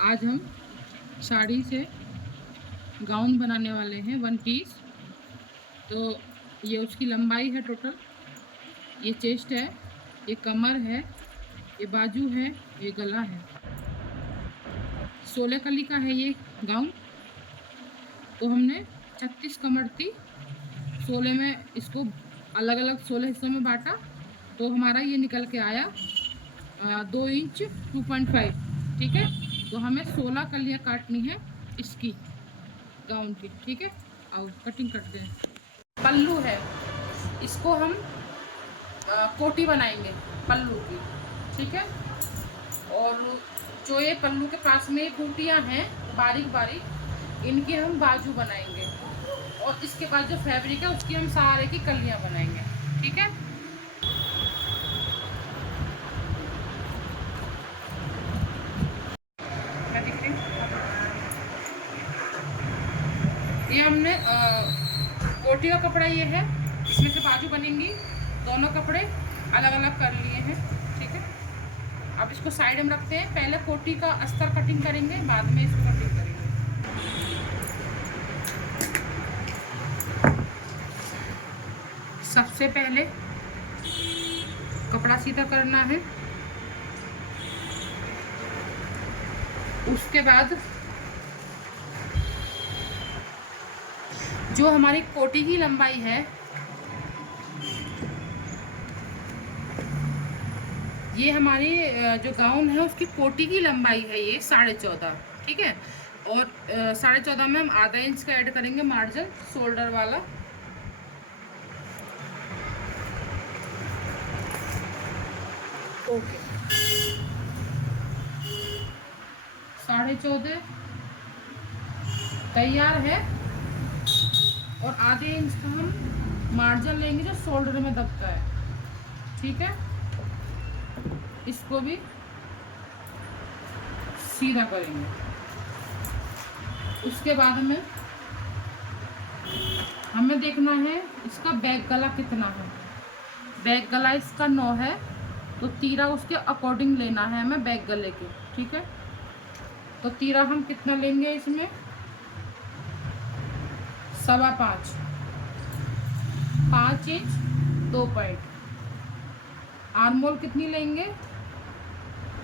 आज हम साड़ी से गाउन बनाने वाले हैं, वन पीस। तो ये उसकी लंबाई है टोटल, ये चेस्ट है, ये कमर है, ये बाजू है, ये गला है। 16 कली का है ये गाउन। तो हमने 36 कमर थी, 16 में इसको अलग अलग 16 हिस्सों में बांटा। तो हमारा ये निकल के आया 2 इंच 2.5। ठीक है, तो हमें 16 कलियाँ काटनी है इसकी गाउन की। ठीक है, और कटिंग करते हैं। पल्लू है, इसको हम कोटी बनाएंगे पल्लू की। ठीक है, और जो ये पल्लू के पास में बूटियाँ हैं बारीक बारीक, इनकी हम बाजू बनाएंगे। और इसके बाद जो फैब्रिक है उसकी हम सारे की कलियाँ बनाएंगे। ठीक है, मैं दिख रही हूँ। ये हमने कोटी का कपड़ा ये है, इसमें से बाजू बनेंगी। दोनों कपड़े अलग अलग कर लिए हैं। ठीक है, अब इसको साइड में रखते हैं। पहले कोटी का अस्तर कटिंग करेंगे, बाद में इसको कटिंग करेंगे। सबसे पहले कपड़ा सीधा करना है, उसके बाद जो हमारी कोटी की लंबाई है, ये हमारी जो गाउन है उसकी कोटी की लंबाई है ये 14.5। ठीक है, और 14.5 में हम आधा इंच का ऐड करेंगे मार्जिन शोल्डर वाला। ओके, 14.5 तैयार है। और आधे इंच का हम मार्जिन लेंगे जो शोल्डर में दबता है। ठीक है, इसको भी सीधा करेंगे। उसके बाद में हमें देखना है इसका बैक गला कितना है। बैक गला इसका 9 है, तो तीरा उसके अकॉर्डिंग लेना है हमें बैक गले के। ठीक है, तो तीरा हम कितना लेंगे इसमें, 5.25, 5 इंच 2 पॉइंट। आर्मोल कितनी लेंगे,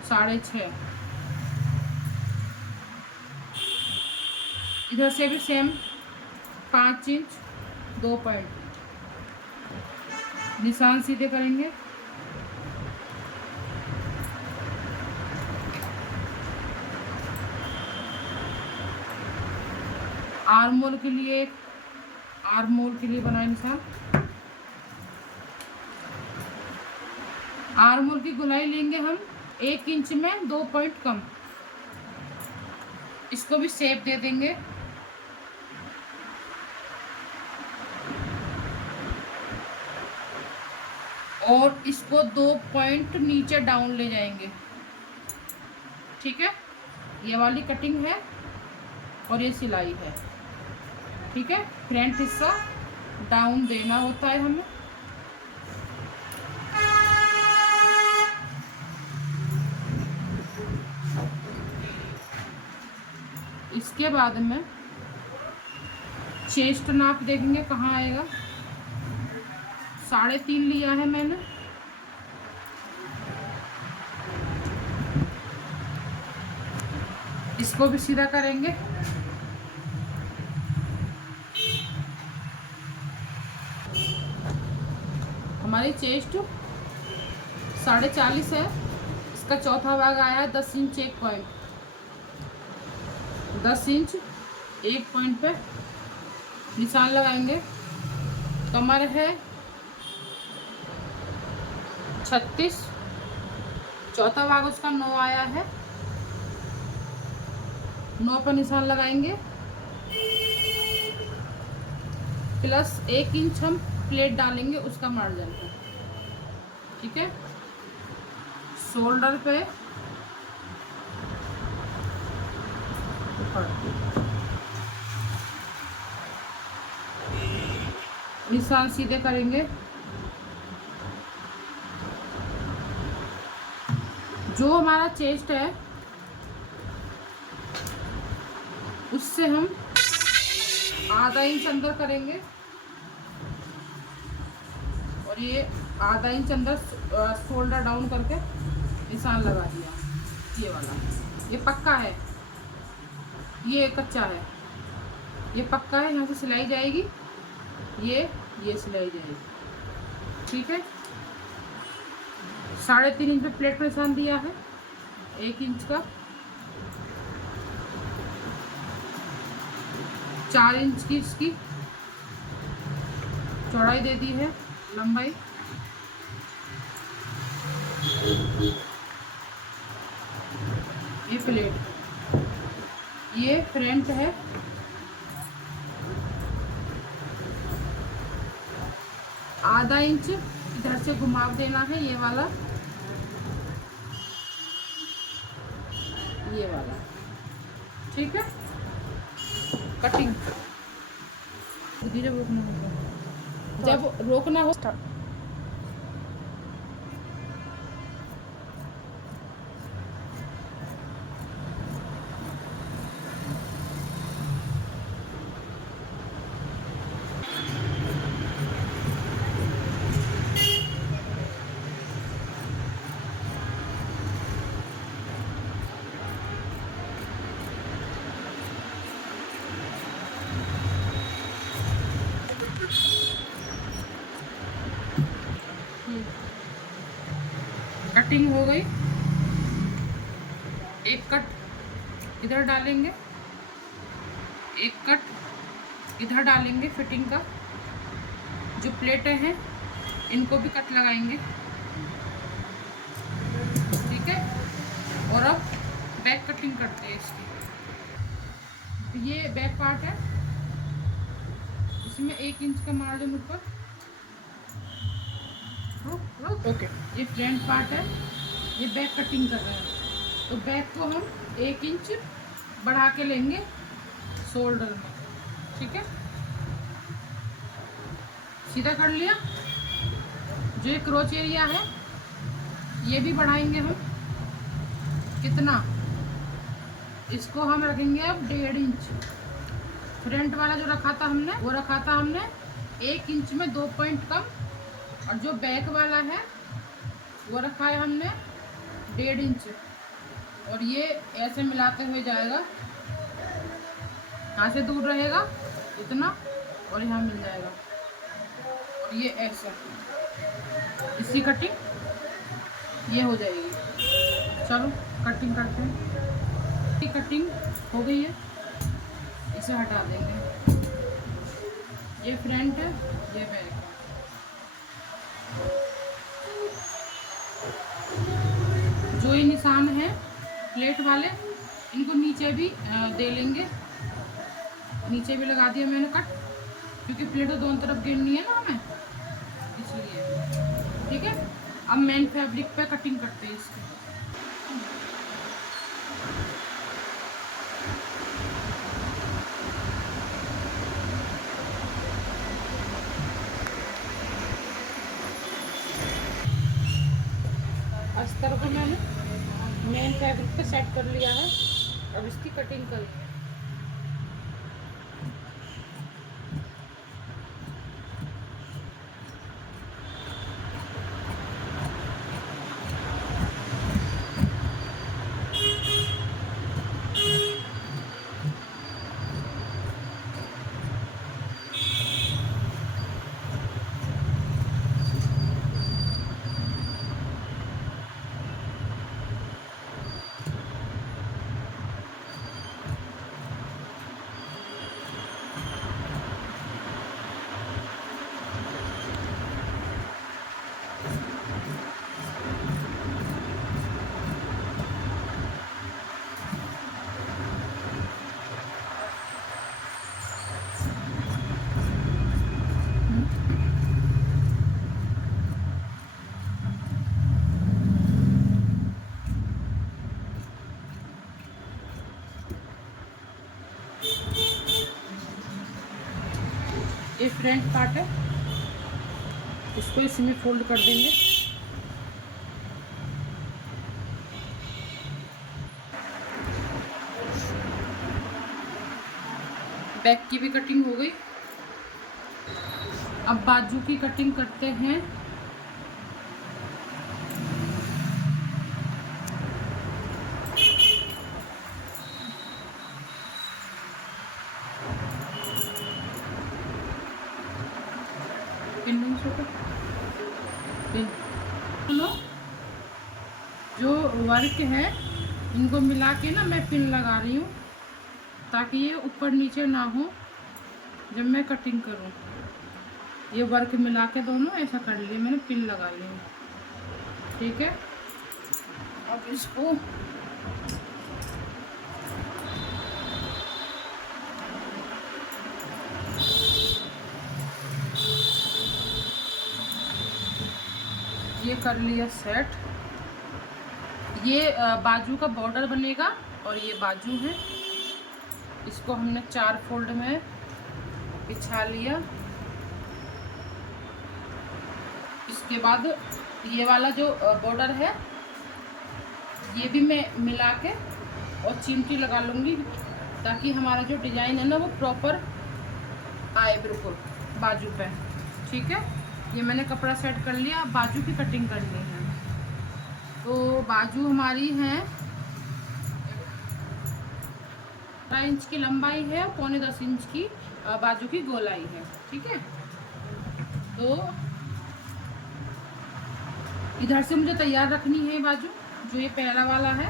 6.5। इधर से भी सेम 5 इंच 2 पॉइंट। निशान सीधे करेंगे। आर्मोल के लिए, आर्मोल के लिए बनाए निशान। आर्मोल की गोलाई लेंगे हम 1 इंच में 2 पॉइंट कम। इसको भी शेप दे देंगे। और इसको 2 पॉइंट नीचे डाउन ले जाएंगे। ठीक है, ये वाली कटिंग है और ये सिलाई है। ठीक है, फ्रंट हिस्सा डाउन देना होता है हमें। इसके बाद में चेस्ट नाप देखेंगे कहाँ आएगा। 3.5 लिया है मैंने। इसको भी सीधा करेंगे। हमारी चेस्ट 40.5 है, इसका चौथा भाग आया है 10 इंच 1 पॉइंट। 10 इंच 1 पॉइंट पे निशान लगाएंगे। कमर है 36, चौथा भाग उसका 9 आया है, 9 पर निशान लगाएंगे। प्लस 1 इंच हम प्लेट डालेंगे उसका मार्जिन पे। ठीक है, शोल्डर पे निशान सीधे करेंगे। जो हमारा चेस्ट है उससे हम आधा इंच अंदर करेंगे और ये आधा इंच अंदर शोल्डर डाउन करके निशान लगा दिया। ये वाला ये पक्का है, ये कच्चा है। ये पक्का है, यहाँ से सिलाई जाएगी, ये सिलाई जाएगी। ठीक है, 3.5 इंच पे प्लेट पर निशान दिया है, 1 इंच का, 4 इंच की इसकी चौड़ाई दे दी है, लंबाई। ये प्लेट, ये फ्रंट है, आधा इंच इधर से घुमाव देना है, ये वाला, ये वाला। ठीक है, कटिंग धीरे रोकना होगा, जब रोकना हो कटिंग हो गई। एक कट इधर डालेंगे, एक कट इधर डालेंगे, फिटिंग का। जो प्लेटें हैं इनको भी कट लगाएंगे। ठीक है, और अब बैक कटिंग करते हैं इसकी। ये बैक पार्ट है, इसमें 1 इंच का मार्जिन ऊपर। ओके, ये फ्रंट पार्ट है, ये बैक कटिंग कर रहे हैं, तो बैक को हम 1 इंच बढ़ा के लेंगे शोल्डर में। ठीक है, सीधा कर लिया। जो ये क्रोच एरिया है ये भी बढ़ाएंगे हम। कितना? इसको हम रखेंगे अब 1.5 इंच। फ्रंट वाला जो रखा था हमने, वो रखा था हमने 1 इंच में 2 पॉइंट कम, और जो बैक वाला है वो रखा है हमने 1.5 इंच। और ये ऐसे मिलाते हुए जाएगा, यहाँ से दूर रहेगा इतना, और यहाँ मिल जाएगा, और ये ऐसा, इसकी कटिंग ये हो जाएगी। चलो कटिंग करते हैं। ये कटिंग हो गई है, इसे हटा देंगे। ये फ्रंट है, ये बैक। जो ये निशान है प्लेट वाले, इनको नीचे भी दे लेंगे। नीचे भी लगा दिया मैंने कट, क्योंकि प्लेट तो दोनों तरफ गिरनी है ना हमें, इसलिए। ठीक है, अब मेन फैब्रिक पे कटिंग करते हैं इसकी। अस्तर को मैंने मेन फैब्रिक पे सेट कर लिया है, अब इसकी कटिंग कर। ये फ्रंट पार्ट है, इसको इसमें फोल्ड कर देंगे। बैक की भी कटिंग हो गई। अब बाजू की कटिंग करते हैं। पिन नहीं छोटा पिन। सुनो, जो वर्क है इनको मिला के ना मैं पिन लगा रही हूँ, ताकि ये ऊपर नीचे ना हो जब मैं कटिंग करूँ। ये वर्क मिला के दोनों ऐसा कर लिए मैंने, पिन लगा ली हूँ। ठीक है, अब इसको ये कर लिया सेट। ये बाजू का बॉर्डर बनेगा और ये बाजू है। इसको हमने 4 फोल्ड में बिछा लिया। इसके बाद ये वाला जो बॉर्डर है ये भी मैं मिला के और चिमटी लगा लूँगी, ताकि हमारा जो डिज़ाइन है ना वो प्रॉपर आए बिल्कुल बाजू पे। ठीक है, ये मैंने कपड़ा सेट कर लिया। अब बाजू की कटिंग करनी है। तो बाजू हमारी है 12 इंच की लंबाई है, 9.25 इंच की बाजू की गोलाई है। ठीक है, तो इधर से मुझे तैयार रखनी है बाजू, जो ये पहला वाला है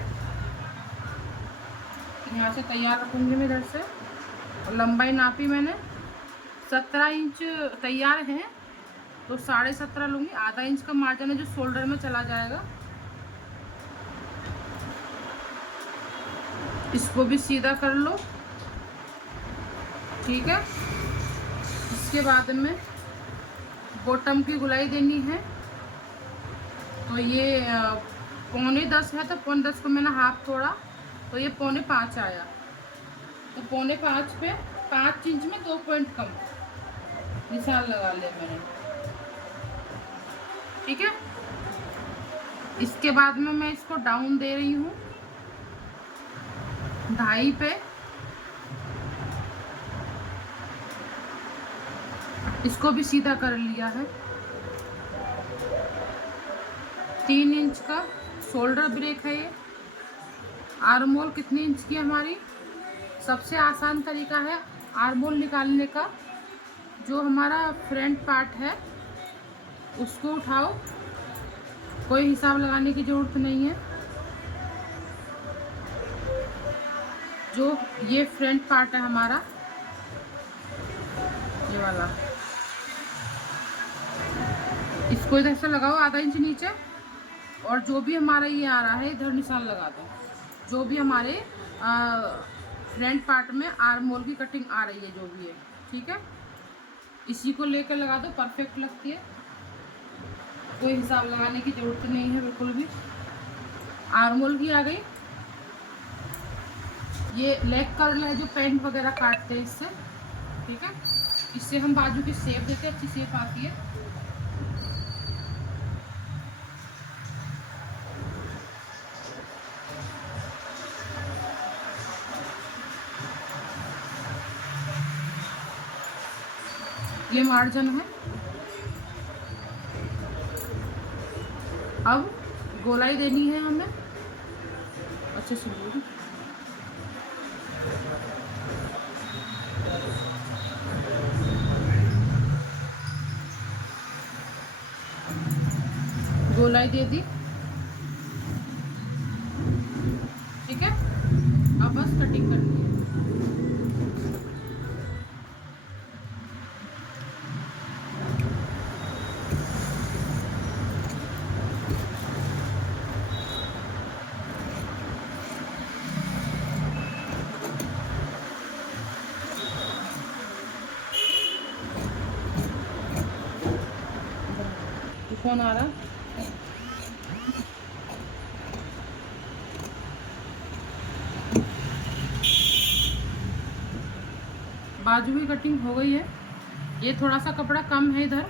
यहाँ से तैयार रखूँगी मैं इधर से। और लंबाई नापी मैंने 17 इंच तैयार है, तो 17.5 लूँगी। आधा इंच का मार्जिन है जो शोल्डर में चला जाएगा। इसको भी सीधा कर लो। ठीक है, इसके बाद में बॉटम की गुलाई देनी है। तो ये 9.25 है, तो 9.25 को मैंने हाफ तोड़ा, तो ये 4.5 आया। तो 4.5 पे 5 इंच में 2 पॉइंट कम निशान लगा लिया मैंने। ठीक है, इसके बाद में मैं इसको डाउन दे रही हूँ 2.5 पे। इसको भी सीधा कर लिया है। 3 इंच का शोल्डर ब्रेक है ये। आर्म होल कितनी इंच की है हमारी? सबसे आसान तरीका है आर्म होल निकालने का। जो हमारा फ्रंट पार्ट है उसको उठाओ, कोई हिसाब लगाने की ज़रूरत नहीं है। जो ये फ्रंट पार्ट है हमारा, ये वाला, इसको इधर से लगाओ आधा इंच नीचे, और जो भी हमारा ये आ रहा है इधर निशान लगा दो। जो भी हमारे फ्रंट पार्ट में आर्म होल की कटिंग आ रही है जो भी है, ठीक है, इसी को लेकर लगा दो, परफेक्ट लगती है। कोई हिसाब लगाने की ज़रूरत नहीं है बिल्कुल भी। आर्म होल की आ गई। ये लेग कर्ल है जो पैंट वगैरह काटते हैं इससे। ठीक है, इससे हम बाजू की शेप देते हैं, अच्छी शेप आती है। ये मार्जिन है। अब गोलाई देनी है हमें अच्छे से। गोलाई दे दी। ठीक है, अब बस कटिंग करनी है। कौन आ रहा? बाजू की कटिंग हो गई है। ये थोड़ा सा कपड़ा कम है इधर,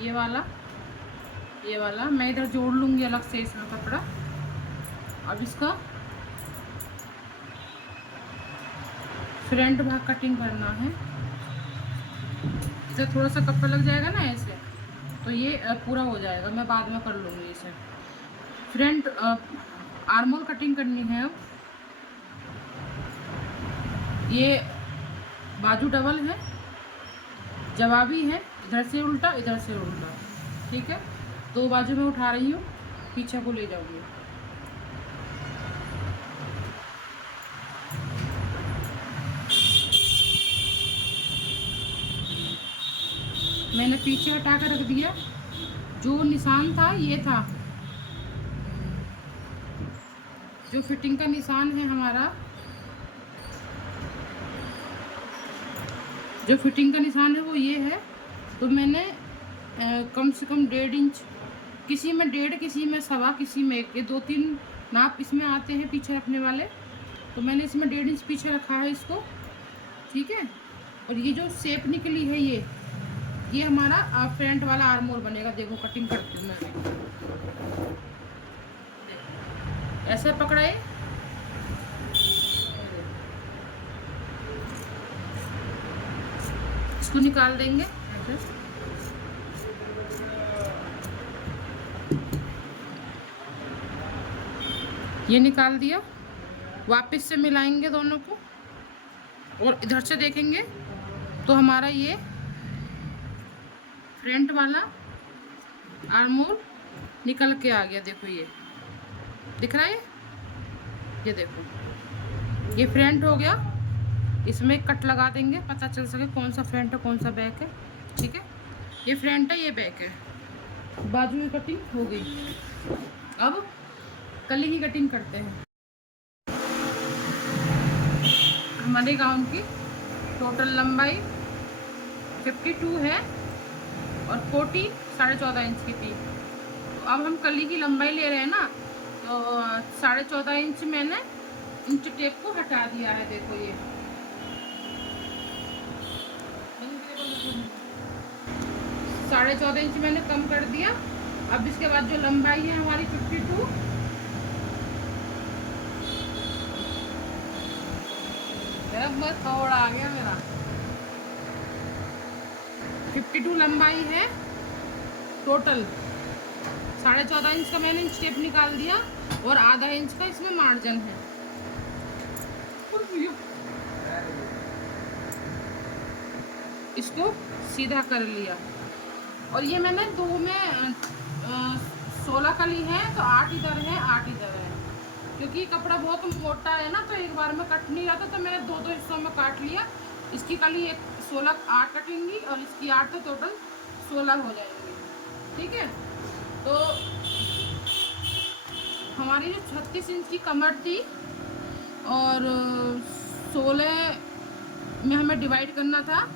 ये वाला मैं इधर जोड़ लूँगी अलग से इसमें कपड़ा। अब इसका फ्रंट भाग कटिंग करना है। इसे थोड़ा सा कपड़ा लग जाएगा ना ऐसे, तो ये पूरा हो जाएगा, मैं बाद में कर लूँगी इसे। फ्रंट आर्मोल कटिंग करनी है। अब ये बाजू डबल है, जवाबी है, इधर से उल्टा इधर से उल्टा, ठीक है। दो बाजू में उठा रही हूँ, पीछे को ले जाऊँगी। मैंने पीछे हटा कर रख दिया। जो निशान था ये था, जो फिटिंग का निशान है हमारा, जो फिटिंग का निशान है वो ये है। तो मैंने कम से कम 1.5 इंच, किसी में 1.5, किसी में 1.25, किसी में 1, ये 2-3 नाप इसमें आते हैं पीछे रखने वाले। तो मैंने इसमें 1.5 इंच पीछे रखा है इसको, ठीक है। और ये जो शेप निकली है ये हमारा फ्रंट वाला आर्मोल बनेगा। देखो कटिंग करती हूँ मैं, ऐसे पकड़ाए, इसको निकाल देंगे ऐसे। ये निकाल दिया, वापस से मिलाएंगे दोनों को और इधर से देखेंगे तो हमारा ये फ्रंट वाला आर्मोल निकल के आ गया। देखो ये दिख रहा है, ये देखो ये फ्रंट हो गया। इसमें कट लगा देंगे, पता चल सके कौन सा फ्रंट है कौन सा बैक है, ठीक है। ये फ्रंट है, ये बैक है। बाजू की कटिंग हो गई। अब कली की कटिंग करते हैं। हमारे गाउन की टोटल लंबाई 52 है और 40 14.5 इंच की थी। तो अब हम कली की लंबाई ले रहे हैं ना, तो 14.5 इंच मैंने इंच टेप को हटा दिया है। देखो ये 14.5 इंच मैंने कम कर दिया। अब इसके बाद जो लंबाई है हमारी 52, बस थोड़ा आ गया मेरा, 52 लंबाई है टोटल। 14.5 इंच का मैंने इंच टेप निकाल दिया और आधा इंच का इसमें मार्जिन है। इसको सीधा कर लिया। और ये मैंने दो में 16 कली है, तो 8 इधर है 8 इधर है। क्योंकि कपड़ा बहुत मोटा है ना, तो एक बार में कट नहीं रहा था, तो मैंने 2-2 हिस्सों में काट लिया। इसकी कली एक 8 कटेंगी और इसकी 8, तो टोटल 16 हो जाएंगे, ठीक है। तो हमारी जो 36 इंच की कमर थी और 16 में हमें डिवाइड करना था,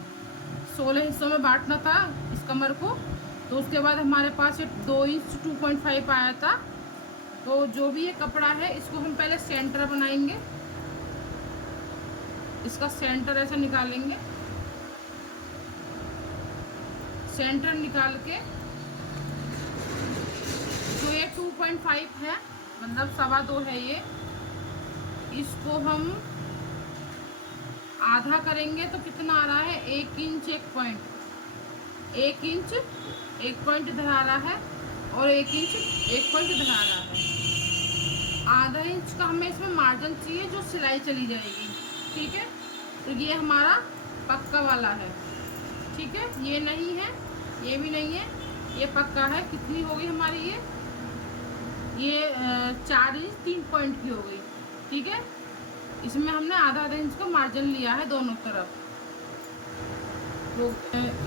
16 हिस्सों में बांटना था इस कमर को। तो उसके बाद हमारे पास ये 2 इंच 2.5 आया था। तो जो भी ये कपड़ा है इसको हम पहले सेंटर बनाएंगे। इसका सेंटर ऐसे निकालेंगे, सेंटर निकाल के जो ये 2.5 है, मतलब 2.25 है ये, इसको हम आधा करेंगे तो कितना आ रहा है, 1 इंच 1 पॉइंट, 1 इंच 1 पॉइंट इधर आ रहा है और 1 इंच 1 पॉइंट इधर आ रहा है। आधा इंच का हमें इसमें मार्जिन चाहिए जो सिलाई चली जाएगी, ठीक है। तो ये हमारा पक्का वाला है, ठीक है। ये नहीं है, ये भी नहीं है, ये पक्का है। कितनी होगी हमारी ये 4 इंच 3 पॉइंट की हो गई, ठीक है। इसमें हमने आधा इंच का मार्जिन लिया है दोनों तरफ। तो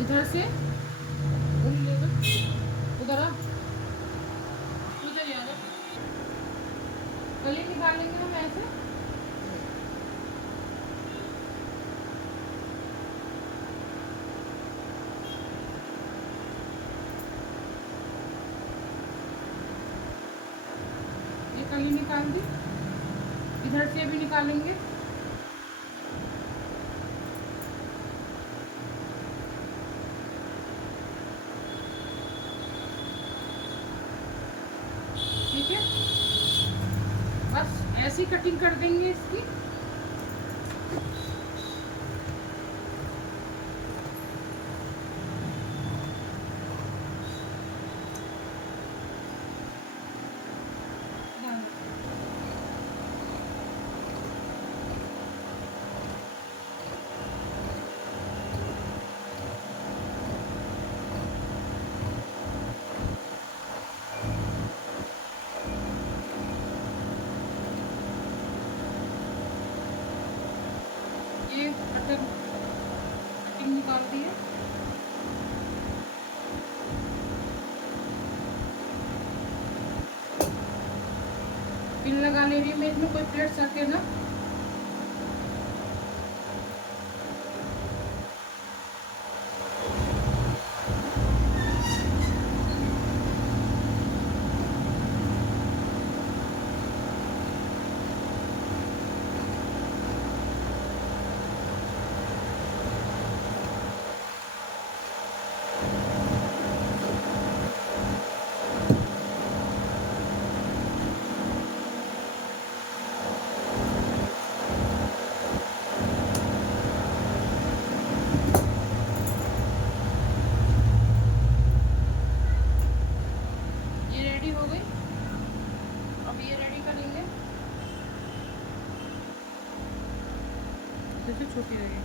इधर से उधर गले निकालेंगे हम ऐसे। ये कली निकाल दी, इधर से भी निकालेंगे। ठीक है, बस ऐसी कटिंग कर देंगे इसकी। ये कटिंग निकाल दी है। पिन लगा ले रही हूँ मैं इसमें, कोई प्लेट सके ना। ये रेडी हो गई। अब ये रेडी करेंगे, जैसे छोटी रही।